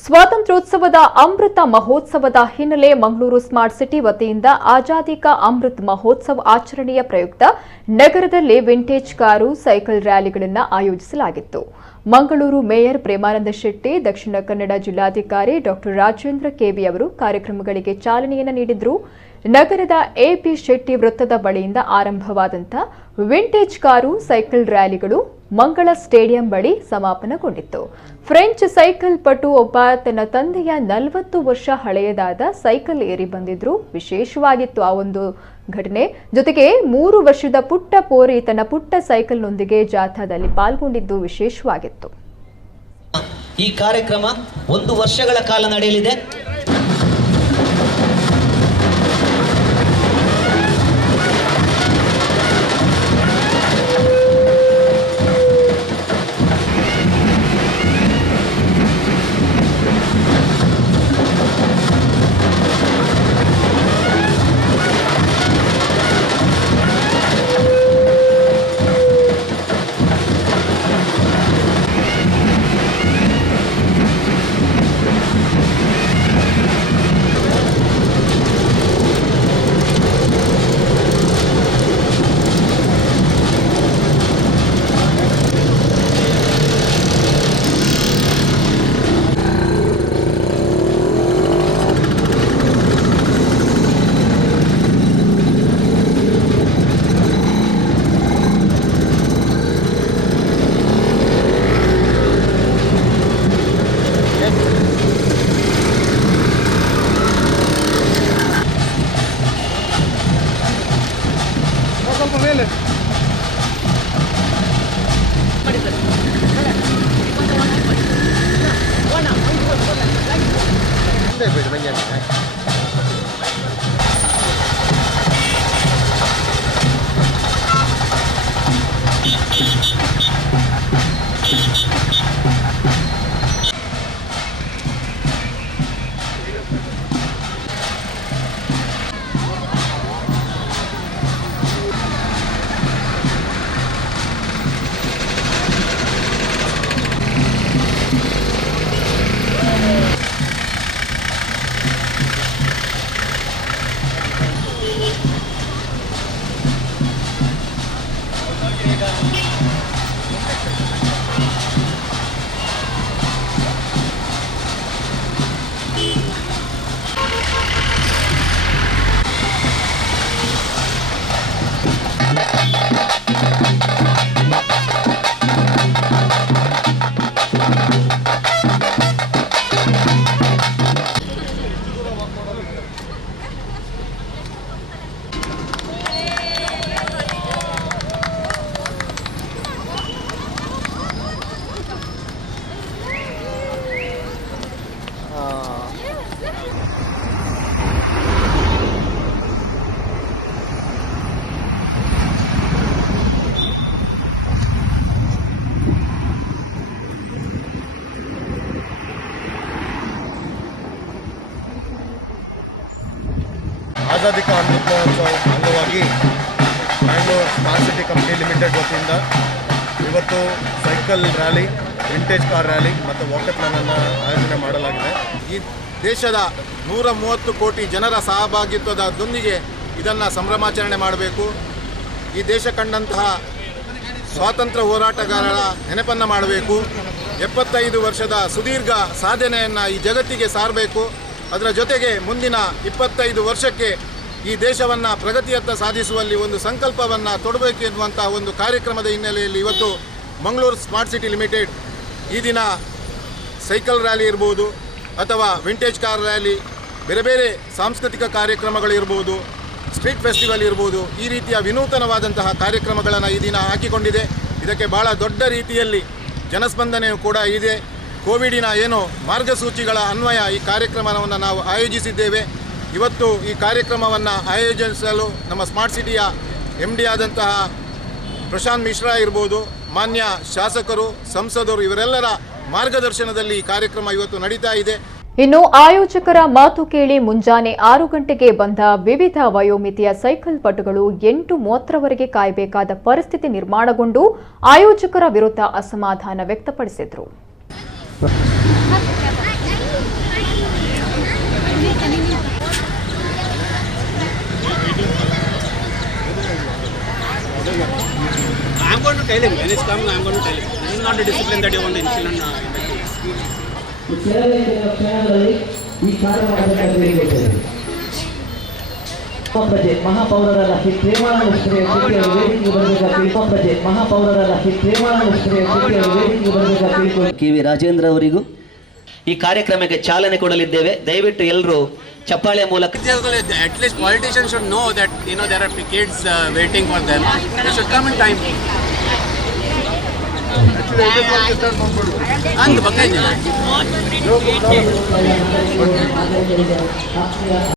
ಸ್ವಾತಂತ್ರ್ಯೋತ್ಸವದ ಅಮೃತ ಮಹೋತ್ಸವದ ಹಿನ್ನೆಲೆ Mangaluru smart city ವತಿಯಿಂದ ಆಜಾದಿ ಕಾ ಅಮೃತ್ ಮಹೋತ್ಸವ ಆಚರಣೆಯ ಪ್ರಯುಕ್ತ ನಗರದಲ್ಲಿ ವಿಂಟೇಜ್ ಕಾರು ಸೈಕಲ್ ರ್ಯಾಲಿಗಳನ್ನು ಆಯೋಜಿಸಲಾಗಿತ್ತು. ಮಂಗಳೂರು ಮೇಯರ್ ಪ್ರೇಮಾನಂದ ಶೆಟ್ಟಿ, ದಕ್ಷಿಣ ಕನ್ನಡ ಜಿಲ್ಲಾಧಿಕಾರಿ ಡಾ ರಾಜೇಂದ್ರ ಕೆವಿ ಅವರು ಕಾರ್ಯಕ್ರಮಗಳಿಗೆ ಚಾಲನೆಯನ್ನು ನೀಡಿದರು. ನಗರದ ಎಪಿ ಶೆಟ್ಟಿ ವೃತ್ತದ ಬಳಿಯಿಂದ ಆರಂಭವಾದಂತಹ ವಿಂಟೇಜ್ ಕಾರು ಸೈಕಲ್ ರ್ಯಾಲಿಗಳು ಮಂಗಳ ಸ್ಟೇಡಿಯಂ ಬಳಿ ಸಮಾಪನಗೊಂಡಿತ್ತು. ಫ್ರೆಂಚ್ ಸೈಕಲ್ ಪಟು ಒಬ್ಬ ತನ್ನ ತಂದೆಯ 40 ವರ್ಷ ಹಳೆಯದಾದ ಸೈಕಲ್ ಏರಿ ಬಂದಿದ್ರು. ವಿಶೇಷವಾಗಿತ್ತು ಆ ಒಂದು ಘಟನೆ. ಜೊತೆಗೆ 3 ವರ್ಷದ ಪುಟ್ಟ ಪೋರಿ ತನ್ನ ಪುಟ್ಟ ಸೈಕಲ್ನೊಂದಿಗೆ ಜಾಥಾದಲ್ಲಿ ಪಾಲ್ಗೊಂಡಿದ್ದು ವಿಶೇಷವಾಗಿತ್ತು. ಈ ಕಾರ್ಯಕ್ರಮ 1 ವರ್ಷಗಳ ಕಾಲ ನಡೆಯಲಿದೆ. ಆಜಾದಿ ಕಾ ಅಮೃತ್ ಮಹೋತ್ಸವ ಅಂಗವಾಗಿ Mangalore smart city company limited ವತಿಯಿಂದ ಇವತ್ತು cycle rally, vintage car rally ಮತ್ತು ವಾಕಥಾನನ್ನು ಆಯೋಜನೆ ಮಾಡಲಾಗಿದೆ. ಈ ದೇಶದ 130 ಕೋಟಿ ಜನರ ಸಹಭಾಗಿತ್ವದೊಂದಿಗೆ ಇದನ್ನು ಸಂಭ್ರಮಾಚರಣೆ ಮಾಡಬೇಕು. ಈ ದೇಶ ಕಂಡಂತಹ ಸ್ವಾತಂತ್ರ್ಯ ಹೋರಾಟಗಾರರ ನೆನಪನ್ನು ಮಾಡಬೇಕು. 75 ವರ್ಷದ ಸುದೀರ್ಘ ಸಾಧನೆಯನ್ನು ಈ ಜಗತ್ತಿಗೆ ಸಾರಬೇಕು. ಅದರ ಜೊತೆಗೆ ಮುಂದಿನ 25 ವರ್ಷಕ್ಕೆ ಈ ದೇಶವನ್ನು ಪ್ರಗತಿಯತ್ತ ಸಾಧಿಸುವಲ್ಲಿ ಒಂದು ಸಂಕಲ್ಪವನ್ನು ತೊಡಬೇಕು ಎನ್ನುವಂಥ ಒಂದು ಕಾರ್ಯಕ್ರಮದ ಹಿನ್ನೆಲೆಯಲ್ಲಿ ಇವತ್ತು ಮಂಗಳೂರು ಸ್ಮಾರ್ಟ್ ಸಿಟಿ ಲಿಮಿಟೆಡ್ ಈ ದಿನ ಸೈಕಲ್ ರ್ಯಾಲಿ ಇರ್ಬೋದು ಅಥವಾ ವಿಂಟೇಜ್ ಕಾರ್ ರ್ಯಾಲಿ, ಬೇರೆ ಬೇರೆ ಸಾಂಸ್ಕೃತಿಕ ಕಾರ್ಯಕ್ರಮಗಳಿರ್ಬೋದು, ಸ್ಟ್ರೀಟ್ ಫೆಸ್ಟಿವಲ್ ಇರ್ಬೋದು, ಈ ರೀತಿಯ ವಿನೂತನವಾದಂತಹ ಕಾರ್ಯಕ್ರಮಗಳನ್ನು ಈ ದಿನ ಹಾಕಿಕೊಂಡಿದೆ. ಇದಕ್ಕೆ ಭಾಳ ದೊಡ್ಡ ರೀತಿಯಲ್ಲಿ ಜನಸ್ಪಂದನೆಯೂ ಕೂಡ ಇದೆ. ಕೋವಿಡಿನ ಮಾರ್ಗಸೂಚಿಗಳ ಅನ್ವಯ ಈ ಕಾರ್ಯಕ್ರಮವನ್ನು ನಾವು ಆಯೋಜಿಸಿದ್ದೇವೆ. ಇವತ್ತು ಈ ಕಾರ್ಯಕ್ರಮವನ್ನು ಆಯೋಜಿಸಲು ನಮ್ಮ ಸ್ಮಾರ್ಟ್ ಸಿಟಿಯ MD ಆದಂತಹ ಪ್ರಶಾಂತ್ ಮಿಶ್ರಾ ಇರ್ಬೋದು, ಮಾನ್ಯ ಶಾಸಕರು, ಸಂಸದರು ಇವರೆಲ್ಲರ ಮಾರ್ಗದರ್ಶನದಲ್ಲಿ ಈ ಕಾರ್ಯಕ್ರಮ ಇವತ್ತು ನಡೀತಾ ಇದೆ. ಇನ್ನು ಆಯೋಜಕರ ಮಾತು ಕೇಳಿ ಮುಂಜಾನೆ 6 ಗಂಟೆಗೆ ಬಂದ ವಿವಿಧ ವಯೋಮಿತಿಯ ಸೈಕಲ್ ಪಟುಗಳು 8:30ರವರೆಗೆ ಕಾಯಬೇಕಾದ ಪರಿಸ್ಥಿತಿ ನಿರ್ಮಾಣಗೊಂಡು ಆಯೋಜಕರ ವಿರುದ್ಧ ಅಸಮಾಧಾನ ವ್ಯಕ್ತಪಡಿಸಿದರು. tell him when he's come. I'm going to tell him. This is not the discipline that you want to instill in the ಪ್ರಜೆ ಮಹಾಪೌರರ ಶ್ರೀ ಪ್ರೇಮಾನಂದ ವೇದಿಕೆಗೆ ಬರಬೇಕಾಗಿ ಪ್ರಜೆ ಮಹಾಪೌರರ ಶ್ರೀ ಪ್ರೇಮಾನಂದ ವೇದಿಕೆಗೆ ಬರಬೇಕಾಗಿ ಕೆ ವಿ ರಾಜೇಂದ್ರ ಅವರಿಗೂ ಈ ಕಾರ್ಯಕ್ರಮಕ್ಕೆ ಚಾಲನೆ ಕೊಡಲಿದ್ದೇವೆ. ದಯವಿಟ್ಟು ಎಲ್ಲರೂ ಚಪ್ಪಾಳೆ ಮೂಲಕ. At least politicians should know that there are kids waiting for them. They should come in time. And